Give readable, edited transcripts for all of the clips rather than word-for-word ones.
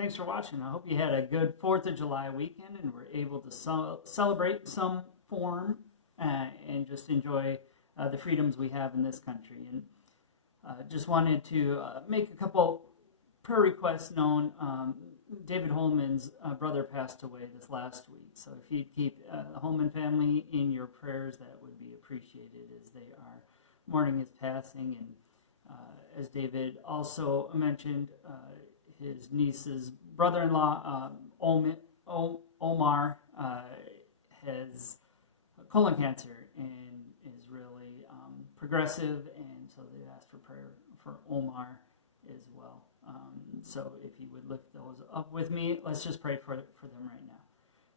thanks for watching. I hope you had a good 4th of July weekend and were able to celebrate some form and just enjoy the freedoms we have in this country. And just wanted to make a couple prayer requests known. David Holman's brother passed away this last week. So if you'd keep the Holman family in your prayers, that would be appreciated as they are mourning his passing. And as David also mentioned, his niece's brother-in-law, Omar, has colon cancer and is really progressive, and so they've asked for prayer for Omar as well. So if you would lift those up with me, let's just pray for them right now.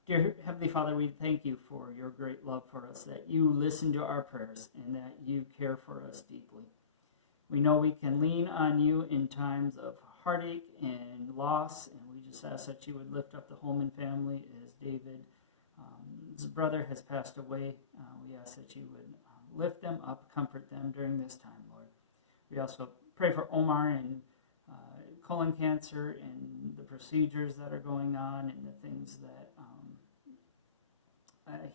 Dear Heavenly Father, we thank you for your great love for us, that you listen to our prayers and that you care for us deeply. We know we can lean on you in times of heartache and loss, and we just ask that you would lift up the Holman family as David, his brother, has passed away. We ask that you would lift them up, comfort them during this time, Lord. We also pray for Omar and colon cancer and the procedures that are going on and the things that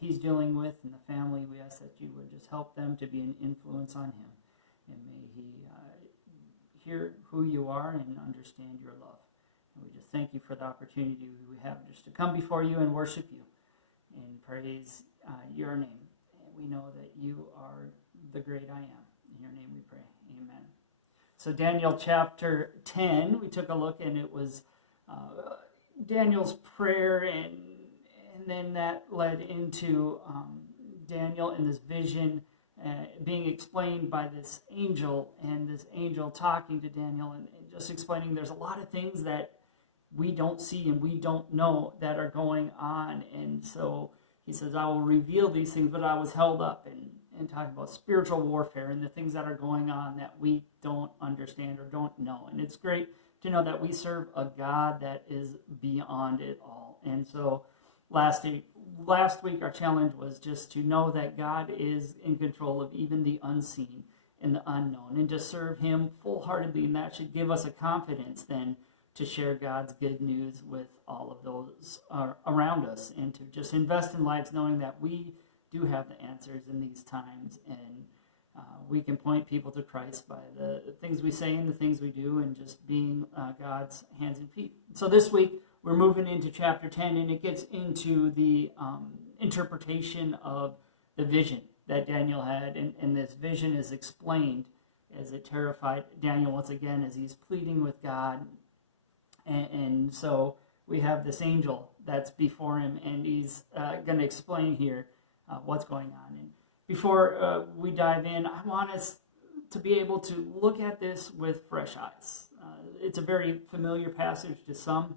he's dealing with, and the family. We ask that you would just help them to be an influence on him, and may he hear who you are and understand your love. And we just thank you for the opportunity we have just to come before you and worship you and praise your name. And we know that you are the great I am. In your name we pray. Amen. So Daniel chapter 10, we took a look, and it was Daniel's prayer, and then that led into Daniel in this vision being explained by this angel, and this angel talking to Daniel and just explaining there's a lot of things that we don't see and we don't know that are going on. And so he says, I will reveal these things, but I was held up, and talking about spiritual warfare and the things that are going on that we don't understand or don't know. And it's great to know that we serve a God that is beyond it all. And so last week our challenge was just to know that God is in control of even the unseen and the unknown, and to serve him full-heartedly, and that should give us a confidence then to share God's good news with all of those around us, and to just invest in lives knowing that we do have the answers in these times, and we can point people to Christ by the things we say and the things we do, and just being God's hands and feet. So this week we're moving into chapter 10, and it gets into the interpretation of the vision that Daniel had, and this vision is explained as it terrified Daniel once again as he's pleading with God. And so we have this angel that's before him, and he's going to explain here what's going on. And before we dive in, I want us to be able to look at this with fresh eyes. It's a very familiar passage to some,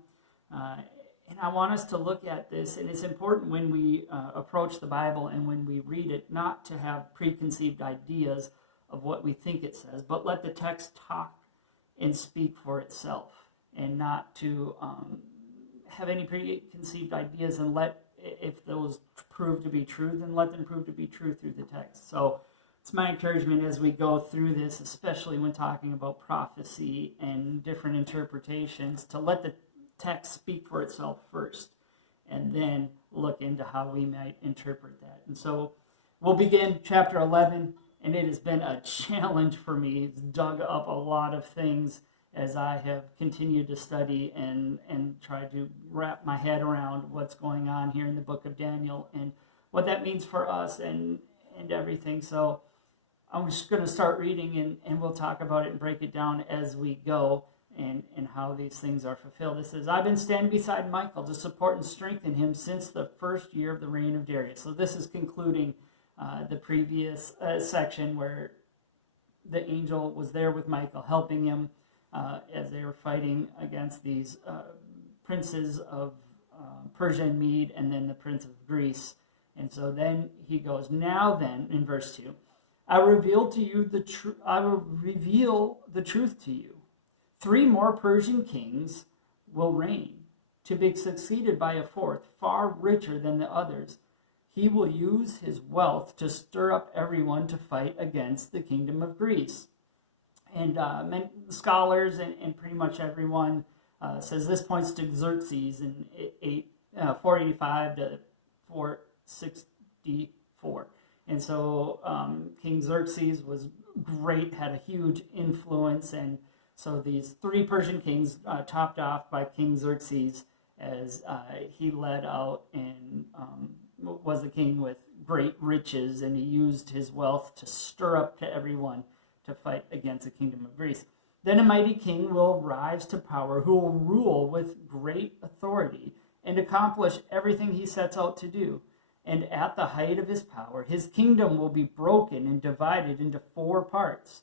and I want us to look at this, and it's important when we approach the Bible and when we read it, not to have preconceived ideas of what we think it says, but let the text talk and speak for itself, and not to have any preconceived ideas, and if those prove to be true, then let them prove to be true through the text. So it's my encouragement as we go through this, especially when talking about prophecy and different interpretations, to let the text speak for itself first, and then look into how we might interpret that. And so we'll begin chapter 11, and it has been a challenge for me. It's dug up a lot of things as I have continued to study and try to wrap my head around what's going on here in the book of Daniel and what that means for us and everything. So I'm just going to start reading, and we'll talk about it and break it down as we go, and how these things are fulfilled. It says, I've been standing beside Michael to support and strengthen him since the first year of the reign of Darius. So this is concluding the previous section where the angel was there with Michael, helping him as they were fighting against these princes of Persia and Mede, and then the prince of Greece. And so then he goes, now then, in verse 2, I will reveal the truth to you. 3 more Persian kings will reign, to be succeeded by a 4th, far richer than the others. He will use his wealth to stir up everyone to fight against the kingdom of Greece. And scholars and pretty much everyone says this points to Xerxes in 485 to 464. And so King Xerxes was great, had a huge influence, and so these three Persian kings, topped off by King Xerxes, as he led out and was a king with great riches, and he used his wealth to stir up to everyone to fight against the kingdom of Greece. Then a mighty king will rise to power who will rule with great authority and accomplish everything he sets out to do. And at the height of his power, his kingdom will be broken and divided into 4 parts.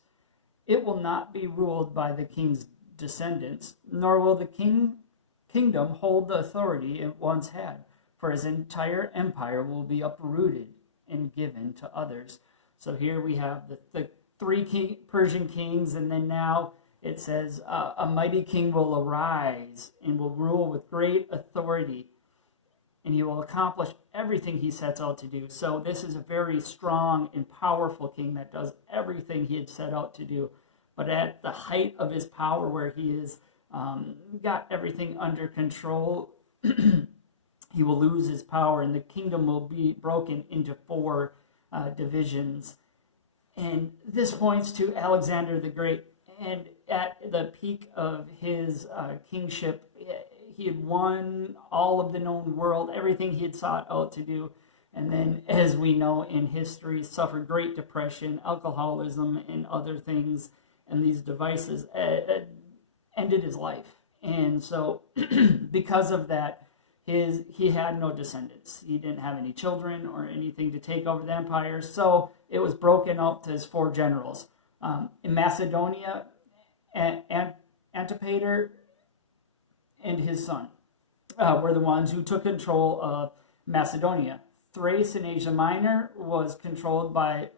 It will not be ruled by the king's descendants, nor will the kingdom hold the authority it once had, for his entire empire will be uprooted and given to others. So here we have the 3 Persian kings, and then now it says a mighty king will arise and will rule with great authority, and he will accomplish everything he sets out to do. So this is a very strong and powerful king that does everything he had set out to do. But at the height of his power, where he is got everything under control, he will lose his power, and the kingdom will be broken into 4 divisions. And this points to Alexander the Great. And at the peak of his kingship, he had won all of the known world, everything he had sought out to do. And then, as we know in history, suffered Great Depression, alcoholism, and other things. And these devices ended his life. And so, because of that, he had no descendants. He didn't have any children or anything to take over the empire. So it was broken up to his 4 generals. In Macedonia, Antipater and his son were the ones who took control of Macedonia. Thrace in Asia Minor was controlled by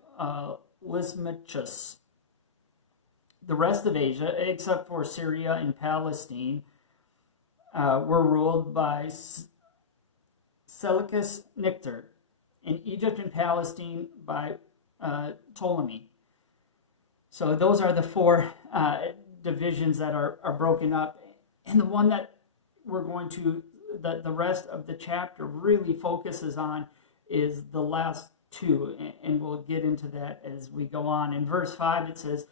Lysimachus. The rest of Asia, except for Syria and Palestine, were ruled by Seleucus Nictor, and Egypt and Palestine by Ptolemy. So those are the 4 divisions that are broken up. And the one that we're going to, the rest of the chapter really focuses on is the last 2. And we'll get into that as we go on. In verse 5 it says,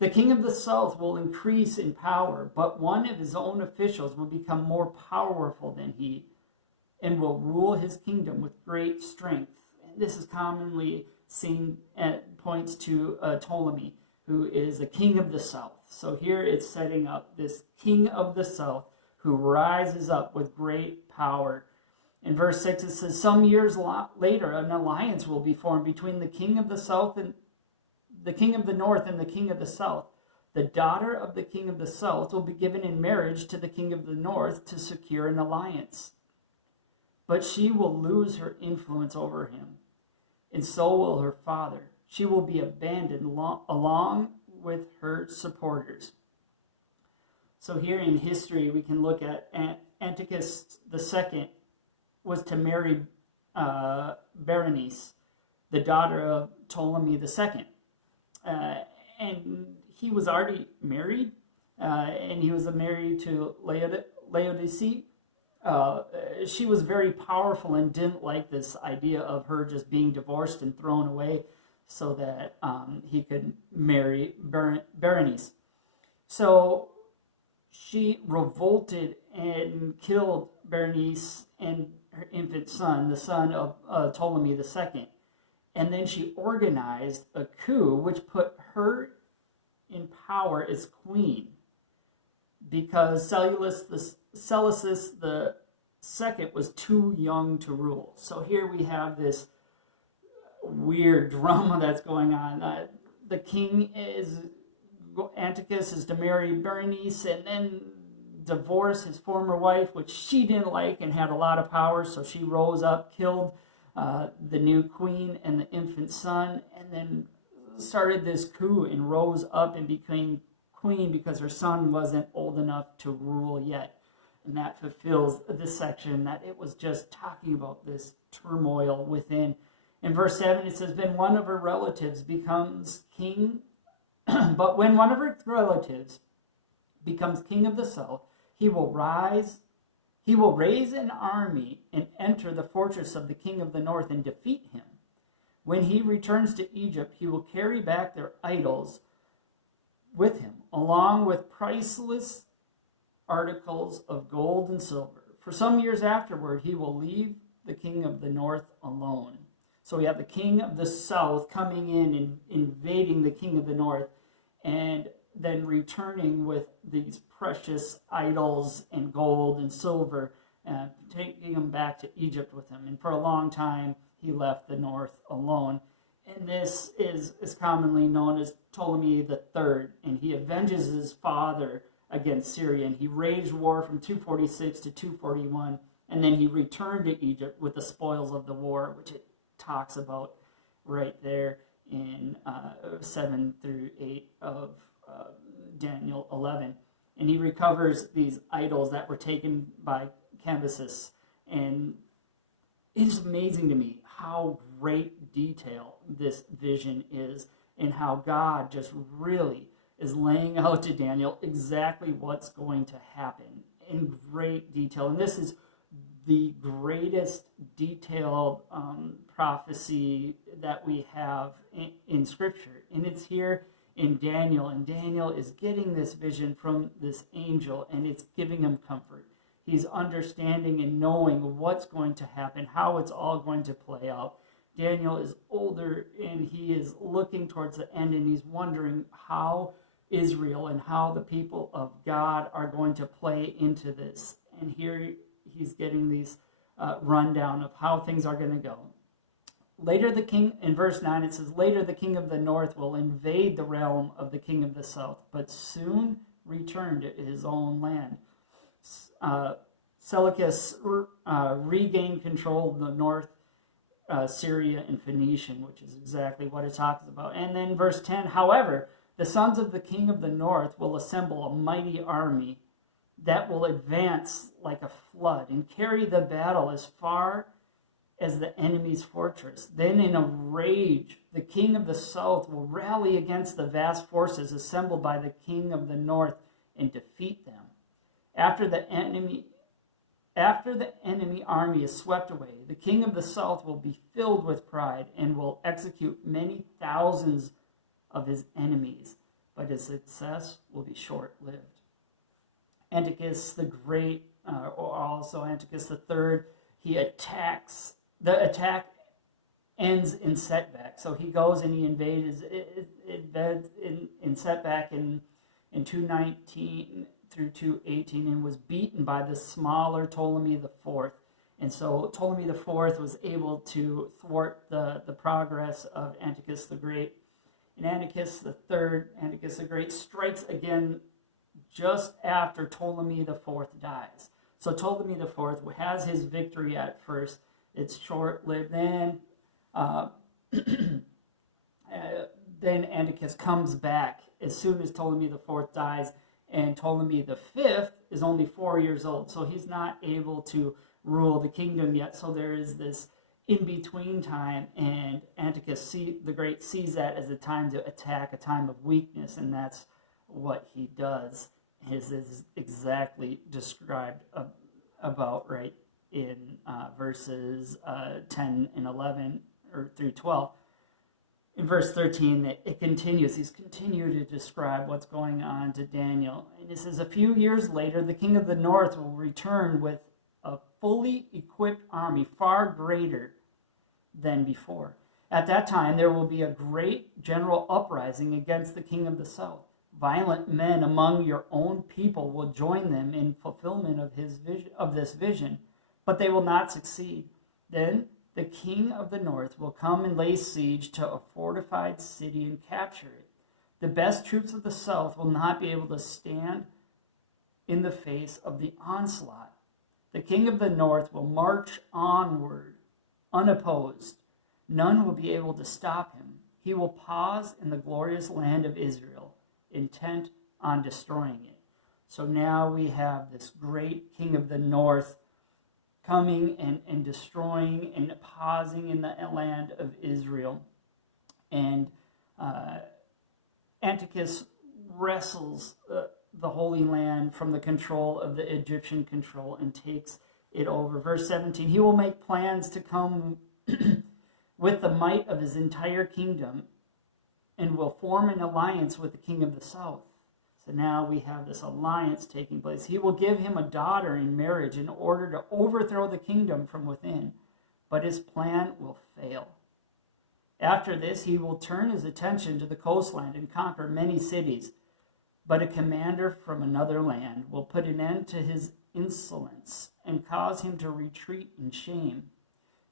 "The king of the south will increase in power, but one of his own officials will become more powerful than he, and will rule his kingdom with great strength." And this is commonly seen at points to Ptolemy, who is the king of the south. So here it's setting up this king of the south who rises up with great power. In verse 6 it says, "Some years later an alliance will be formed between the king of the south and the king of the north and the king of the south. The daughter of the king of the south will be given in marriage to the king of the north to secure an alliance. But she will lose her influence over him, and so will her father. She will be abandoned along with her supporters." So here in history, we can look at Antiochus II was to marry Berenice, the daughter of Ptolemy II. And he was already married, and he was married to Laodice. She was very powerful and didn't like this idea of her just being divorced and thrown away so that he could marry Berenice. So she revolted and killed Berenice and her infant son, the son of Ptolemy II. And then she organized a coup which put her in power as queen, because Seleucus II was too young to rule. So here we have this weird drama that's going on. The king Antiochus is to marry Berenice and then divorce his former wife, which she didn't like and had a lot of power. So she rose up, killed the new queen and the infant son, and then started this coup and rose up and became queen because her son wasn't old enough to rule yet. And that fulfills this section that it was just talking about this turmoil within. In verse 7 it says, "Then one of her relatives becomes king, but when one of her relatives becomes king of the south, He will raise an army and enter the fortress of the king of the north and defeat him. When he returns to Egypt, he will carry back their idols with him, along with priceless articles of gold and silver. For some years afterward, he will leave the king of the north alone. So we have the king of the south coming in and invading the king of the north, and then returning with these precious idols and gold and silver, taking them back to Egypt with him. And for a long time, he left the north alone. And this is commonly known as Ptolemy III, and he avenges his father against Syria, and he waged war from 246 to 241, and then he returned to Egypt with the spoils of the war, which it talks about right there in 7 through 8 of Daniel 11. And he recovers these idols that were taken by Cambyses, and it's amazing to me how great detail this vision is, and how God just really is laying out to Daniel exactly what's going to happen in great detail. And this is the greatest detailed prophecy that we have in Scripture. And it's here in Daniel. And Daniel is getting this vision from this angel, and it's giving him comfort. He's understanding and knowing what's going to happen, how it's all going to play out. Daniel is older, and he is looking towards the end, and he's wondering how Israel and how the people of God are going to play into this. And here he's getting these rundown of how things are going to go. Later the king, in verse 9 it says, later the king of the north will invade the realm of the king of the south, but soon return to his own land. Seleucus regained control of the north, Syria and Phoenician, which is exactly what it talks about. And then verse 10, however, the sons of the king of the north will assemble a mighty army that will advance like a flood and carry the battle as far as the enemy's fortress. Then in a rage, the king of the south will rally against the vast forces assembled by the king of the north and defeat them. After the enemy army is swept away, the king of the south will be filled with pride and will execute many thousands of his enemies, but his success will be short-lived. Antiochus the Great, or also Antiochus III, he attacks. The attack ends in setback. So he goes and he invades in setback in 219 through 218, and was beaten by the smaller Ptolemy IV. And so Ptolemy IV was able to thwart the progress of Antiochus the Great. And Antiochus the Great, strikes again just after Ptolemy IV dies. So Ptolemy IV has his victory at first. It's short-lived. Then Antiochus comes back as soon as Ptolemy IV dies, and Ptolemy V is only 4 years old, so he's not able to rule the kingdom yet. So there is this in-between time, and Antiochus the Great sees that as a time to attack, a time of weakness, and that's what he does. His is exactly described about right in verses 10 and 11 or through 12. In verse 13, it continues. He's continued to describe what's going on to Daniel. And it says, a few years later, the king of the north will return with a fully equipped army far greater than before. At that time, there will be a great general uprising against the king of the south. Violent men among your own people will join them in fulfillment of this vision, but they will not succeed. Then the king of the north will come and lay siege to a fortified city and capture it. The best troops of the south will not be able to stand in the face of the onslaught. The king of the north will march onward, unopposed. None will be able to stop him. He will pause in the glorious land of Israel, intent on destroying it. So now we have this great king of the north coming and destroying and pausing in the land of Israel. And Antiochus wrestles the Holy Land from the control of the Egyptian control and takes it over. Verse 17, he will make plans to come with the might of his entire kingdom and will form an alliance with the king of the south. So now we have this alliance taking place. He will give him a daughter in marriage in order to overthrow the kingdom from within, but his plan will fail. After this, he will turn his attention to the coastland and conquer many cities, but a commander from another land will put an end to his insolence and cause him to retreat in shame.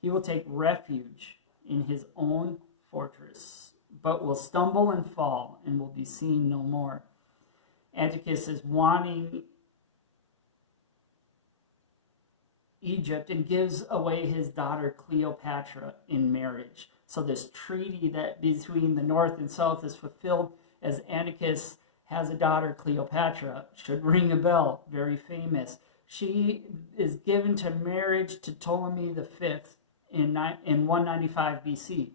He will take refuge in his own fortress, but will stumble and fall and will be seen no more. Antiochus is wanting Egypt and gives away his daughter Cleopatra in marriage. So this treaty that between the north and south is fulfilled as Antiochus has a daughter, Cleopatra. Should ring a bell, very famous. She is given to marriage to Ptolemy V in 195 BC.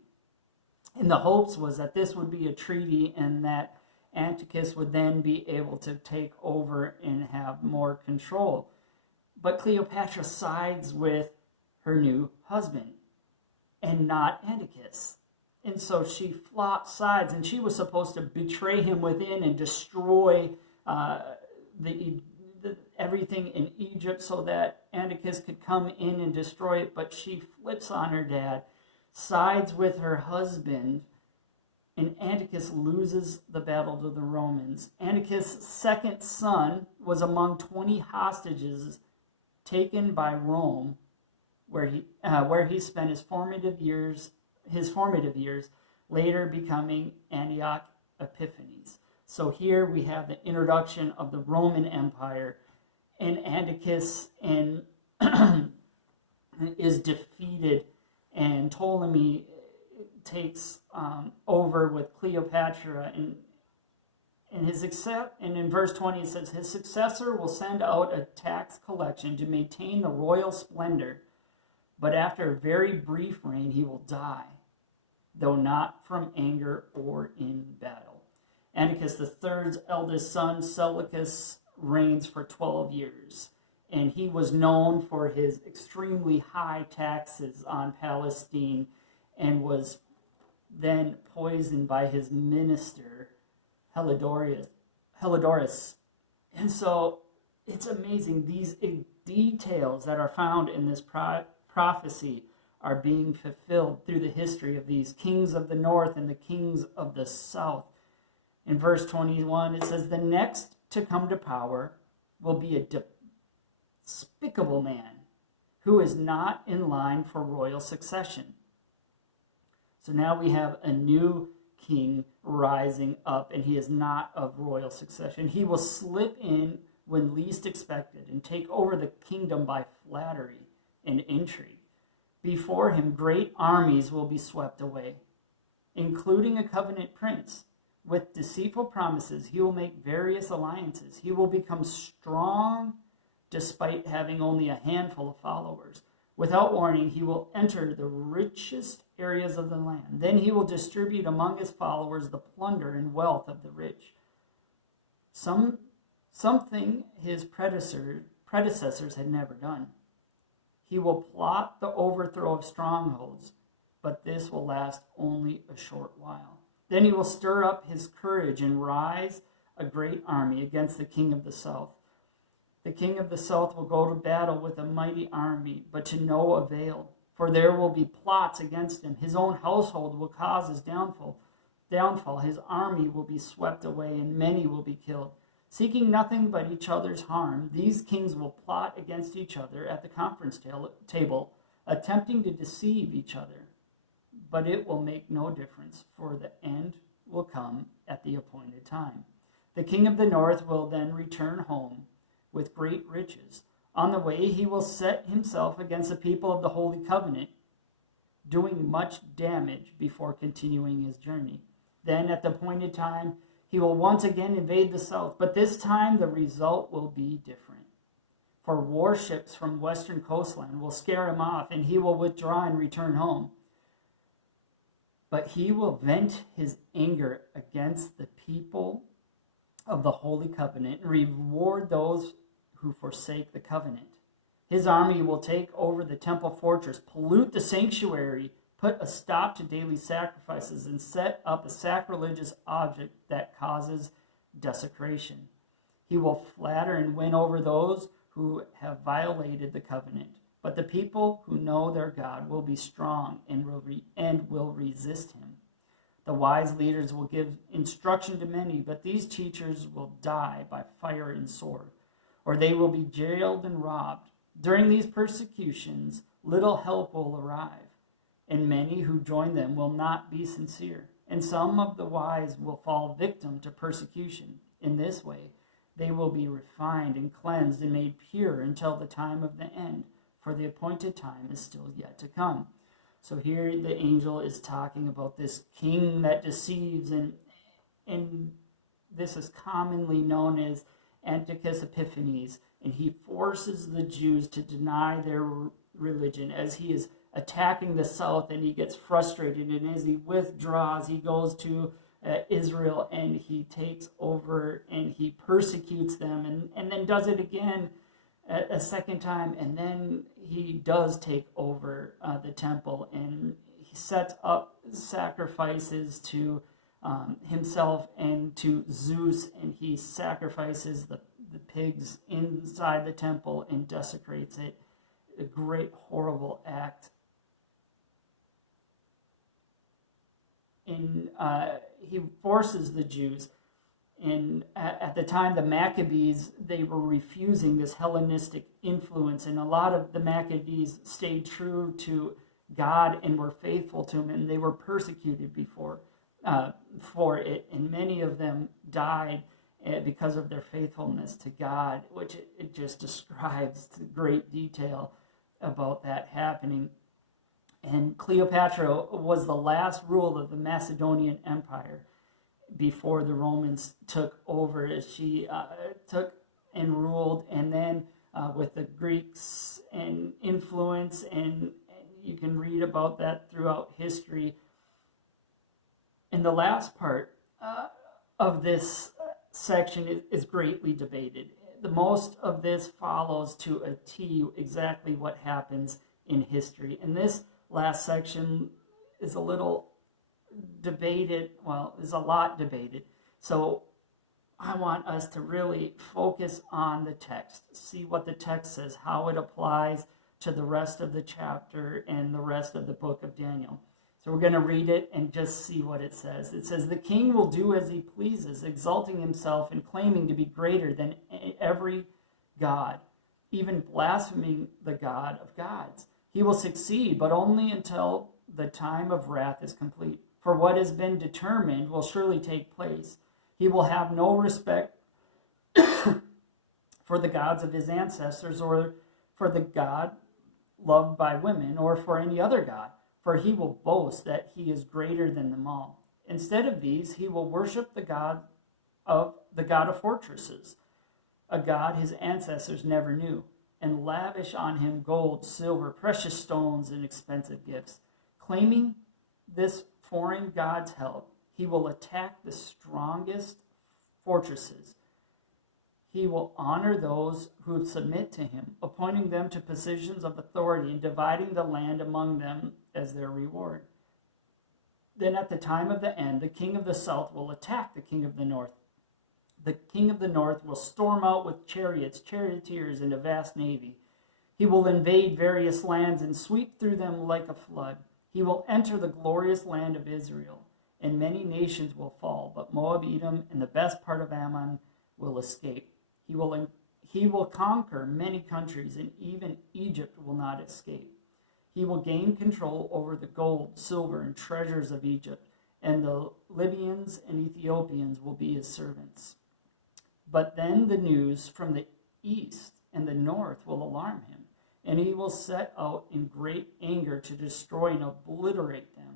And the hopes was that this would be a treaty and that Antiochus would then be able to take over and have more control. But Cleopatra sides with her new husband and not Antiochus. And so she flopped sides, and she was supposed to betray him within and destroy everything in Egypt so that Antiochus could come in and destroy it. But she flips on her dad, sides with her husband, and Antiochus loses the battle to the Romans. Antiochus' second son was among 20 hostages taken by Rome, where he spent his formative years, later becoming Antioch Epiphanes. So here we have the introduction of the Roman Empire, and Antiochus is defeated, and Ptolemy takes over with Cleopatra, and in verse 20 it says, his successor will send out a tax collection to maintain the royal splendor, but after a very brief reign he will die, though not from anger or in battle. Antiochus III's eldest son, Seleucus, reigns for 12 years, and he was known for his extremely high taxes on Palestine and was then poisoned by his minister, Heliodorus. And so it's amazing. These details that are found in this prophecy are being fulfilled through the history of these kings of the north and the kings of the south. In verse 21, it says, the next to come to power will be a despicable man who is not in line for royal succession. So now we have a new king rising up, and he is not of royal succession. He will slip in when least expected and take over the kingdom by flattery and intrigue. Before him, great armies will be swept away, including a covenant prince. With deceitful promises, he will make various alliances. He will become strong despite having only a handful of followers. Without warning, he will enter the richest areas of the land. Then he will distribute among his followers the plunder and wealth of the rich. Something his predecessors had never done. He will plot the overthrow of strongholds, but this will last only a short while. Then he will stir up his courage and rise a great army against the king of the south. The king of the south will go to battle with a mighty army, but to no avail, for there will be plots against him. His own household will cause his downfall. His army will be swept away, and many will be killed. Seeking nothing but each other's harm, these kings will plot against each other at the conference table, attempting to deceive each other. But it will make no difference, for the end will come at the appointed time. The king of the north will then return home with great riches. On the way, he will set himself against the people of the Holy Covenant, doing much damage before continuing his journey. Then, at the appointed time, he will once again invade the south, but this time the result will be different. For warships from western coastland will scare him off, and he will withdraw and return home. But he will vent his anger against the people of the Holy Covenant and reward those who forsake the covenant. His army will take over the temple fortress, pollute the sanctuary, put a stop to daily sacrifices, and set up a sacrilegious object that causes desecration. He will flatter and win over those who have violated the covenant. But the people who know their God will be strong and will resist him. The wise leaders will give instruction to many, but these teachers will die by fire and sword, or they will be jailed and robbed. During these persecutions, little help will arrive, and many who join them will not be sincere. And some of the wise will fall victim to persecution. In this way, they will be refined and cleansed and made pure until the time of the end, for the appointed time is still yet to come. So here the angel is talking about this king that deceives, and this is commonly known as Antiochus Epiphanes, and he forces the Jews to deny their religion as he is attacking the south, and he gets frustrated, and as he withdraws, he goes to Israel, and he takes over, and he persecutes them, and then does it again a second time, and then he does take over the temple, and he sets up sacrifices to himself and to Zeus, and he sacrifices the pigs inside the temple and desecrates it. A great, horrible act. And he forces the Jews. And at the time, the Maccabees, they were refusing this Hellenistic influence. And a lot of the Maccabees stayed true to God and were faithful to him. And they were persecuted for it. And many of them died because of their faithfulness to God, which it just describes to great detail about that happening. And Cleopatra was the last rule of the Macedonian Empire before the Romans took over, as she took and ruled, and then with the Greeks and influence, and you can read about that throughout history. And the last part of this section is greatly debated. The most of this follows to a T exactly what happens in history. And this last section is a little debated, is a lot debated. So I want us to really focus on the text, see what the text says, how it applies to the rest of the chapter and the rest of the book of Daniel. So we're going to read it and just see what it says. It says, "The king will do as he pleases, exalting himself and claiming to be greater than every god, even blaspheming the God of gods. He will succeed, but only until the time of wrath is complete. For what has been determined will surely take place. He will have no respect for the gods of his ancestors, or for the God loved by women, or for any other god, for he will boast that he is greater than them all. Instead of these, he will worship the god of fortresses, a god his ancestors never knew, and lavish on him gold, silver, precious stones, and expensive gifts. Claiming this foreign god's help, he will attack the strongest fortresses. He will honor those who submit to him, appointing them to positions of authority and dividing the land among them as their reward. Then at the time of the end, the king of the south will attack the king of the north. The king of the north will storm out with chariots, charioteers, and a vast navy. He will invade various lands and sweep through them like a flood. He will enter the glorious land of Israel, and many nations will fall, but Moab, Edom, and the best part of Ammon will escape. He will conquer many countries, and even Egypt will not escape. He will gain control over the gold, silver, and treasures of Egypt, and the Libyans and Ethiopians will be his servants. But then the news from the east and the north will alarm him, and he will set out in great anger to destroy and obliterate them.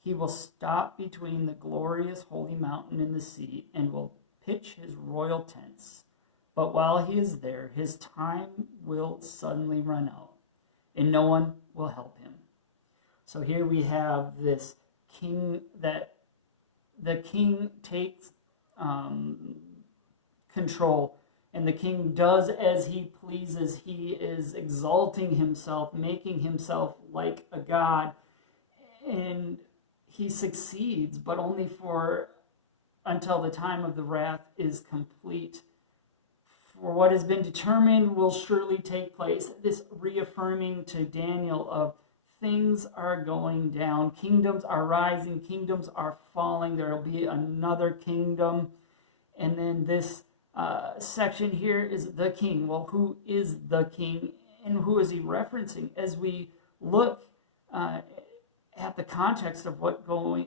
He will stop between the glorious holy mountain and the sea, and will pitch his royal tents. But while he is there, his time will suddenly run out, and no one will help him." So here we have this king that the king takes control. And the king does as he pleases. He is exalting himself, making himself like a god. And he succeeds, but only for until the time of the wrath is complete. For what has been determined will surely take place. This reaffirming to Daniel of things are going down. Kingdoms are rising. Kingdoms are falling. There will be another kingdom. And then this section here is the king. Well, who is the king and who is he referencing? As we look at the context of what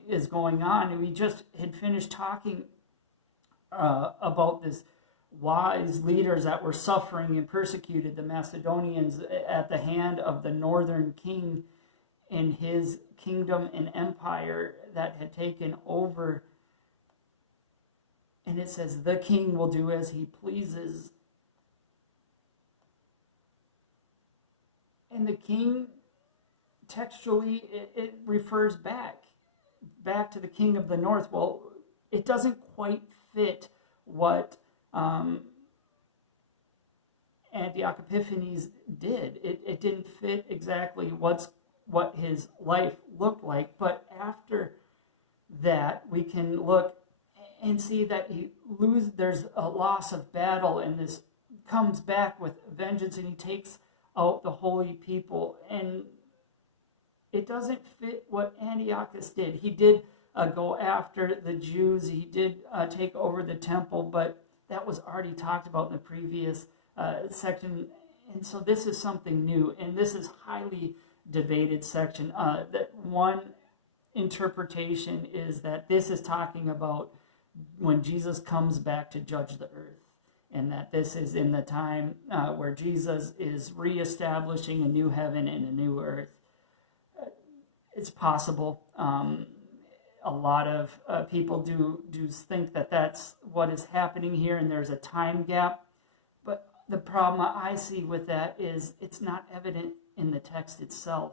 is going on, and we just had finished talking about this wise leaders that were suffering and persecuted, the Macedonians, at the hand of the northern king and his kingdom and empire that had taken over. And it says, the king will do as he pleases. And the king, textually, it refers back to the king of the north. Well, it doesn't quite fit what Antioch Epiphanes did. It didn't fit exactly what his life looked like. But after that, we can look and see that there's a loss of battle, and this comes back with vengeance, and he takes out the holy people. And it doesn't fit what Antiochus did. He did go after the Jews. He did take over the temple, but that was already talked about in the previous section. And so this is something new, and this is highly debated section. That one interpretation is that this is talking about when Jesus comes back to judge the earth, and that this is in the time where Jesus is reestablishing a new heaven and a new earth. It's possible. A lot of people do think that that's what is happening here, and there's a time gap. But the problem I see with that is it's not evident in the text itself.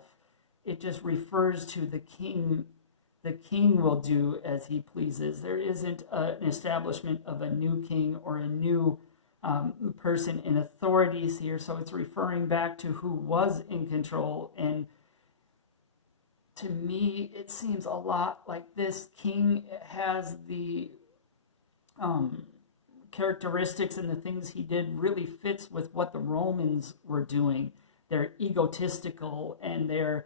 It just refers to the king. The king will do as he pleases. There isn't an establishment of a new king or a new person in authorities here. So it's referring back to who was in control. And to me, it seems a lot like this king has the characteristics and the things he did really fits with what the Romans were doing. They're egotistical, and they're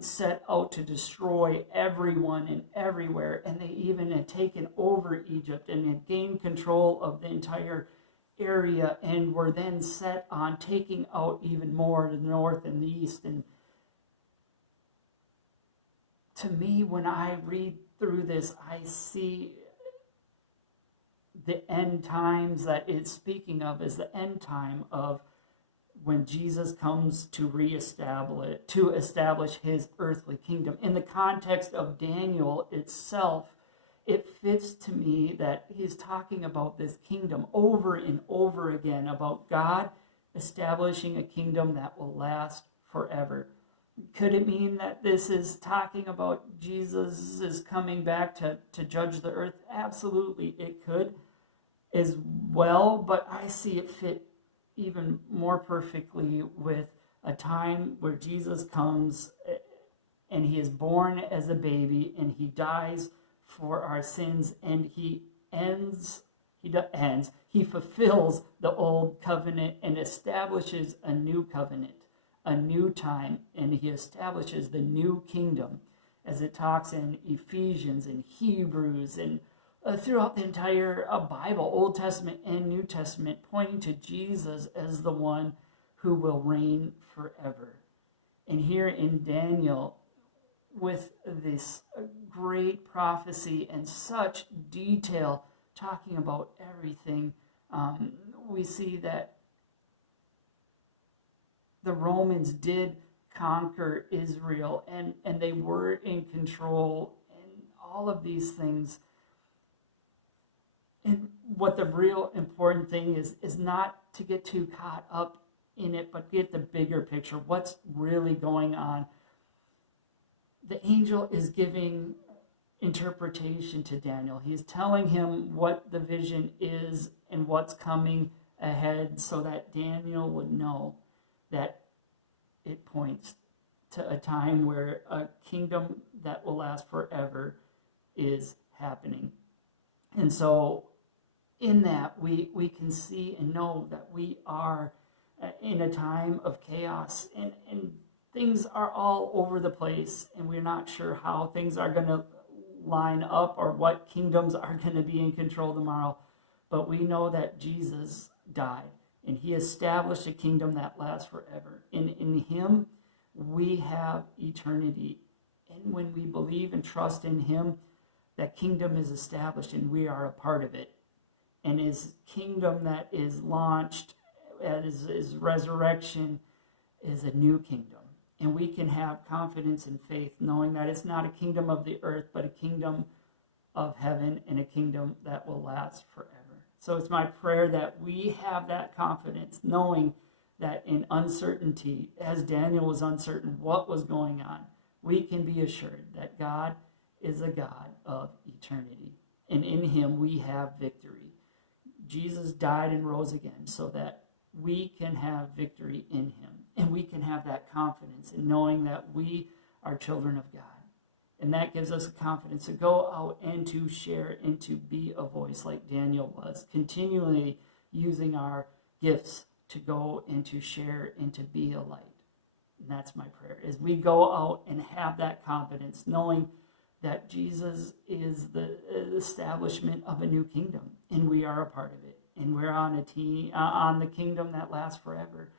set out to destroy everyone and everywhere. And they even had taken over Egypt and had gained control of the entire area, and were then set on taking out even more to the north and the east. And to me, when I read through this, I see the end times that it's speaking of as the end time of when Jesus comes to establish his earthly kingdom. In the context of Daniel itself, it fits to me that he's talking about this kingdom over and over again, about God establishing a kingdom that will last forever. Could it mean that this is talking about Jesus is coming back to judge the earth? Absolutely, it could as well, but I see it fit even more perfectly with a time where Jesus comes and he is born as a baby, and he dies for our sins, and he fulfills the old covenant and establishes a new covenant, a new time, and he establishes the new kingdom, as it talks in Ephesians and Hebrews and throughout the entire Bible, Old Testament and New Testament, pointing to Jesus as the one who will reign forever. And here in Daniel, with this great prophecy and such detail, talking about everything, we see that the Romans did conquer Israel, and they were in control, and all of these things. And what the real important thing is not to get too caught up in it, but get the bigger picture. What's really going on? The angel is giving interpretation to Daniel. He's telling him what the vision is and what's coming ahead so that Daniel would know that it points to a time where a kingdom that will last forever is happening. And so in that, we can see and know that we are in a time of chaos, and things are all over the place, and we're not sure how things are going to line up or what kingdoms are going to be in control tomorrow. But we know that Jesus died, and he established a kingdom that lasts forever. In him, we have eternity. And when we believe and trust in him, that kingdom is established, and we are a part of it. And his kingdom that is launched as his resurrection is a new kingdom. And we can have confidence and faith knowing that it's not a kingdom of the earth, but a kingdom of heaven and a kingdom that will last forever. So it's my prayer that we have that confidence, knowing that in uncertainty, as Daniel was uncertain what was going on, we can be assured that God is a God of eternity. And in him we have victory. Jesus died and rose again so that we can have victory in him. And we can have that confidence in knowing that we are children of God. And that gives us confidence to go out and to share and to be a voice like Daniel was, continually using our gifts to go and to share and to be a light. And that's my prayer, as we go out and have that confidence, knowing that Jesus is the establishment of a new kingdom, and we are a part of it. And we're on a team, on the kingdom that lasts forever.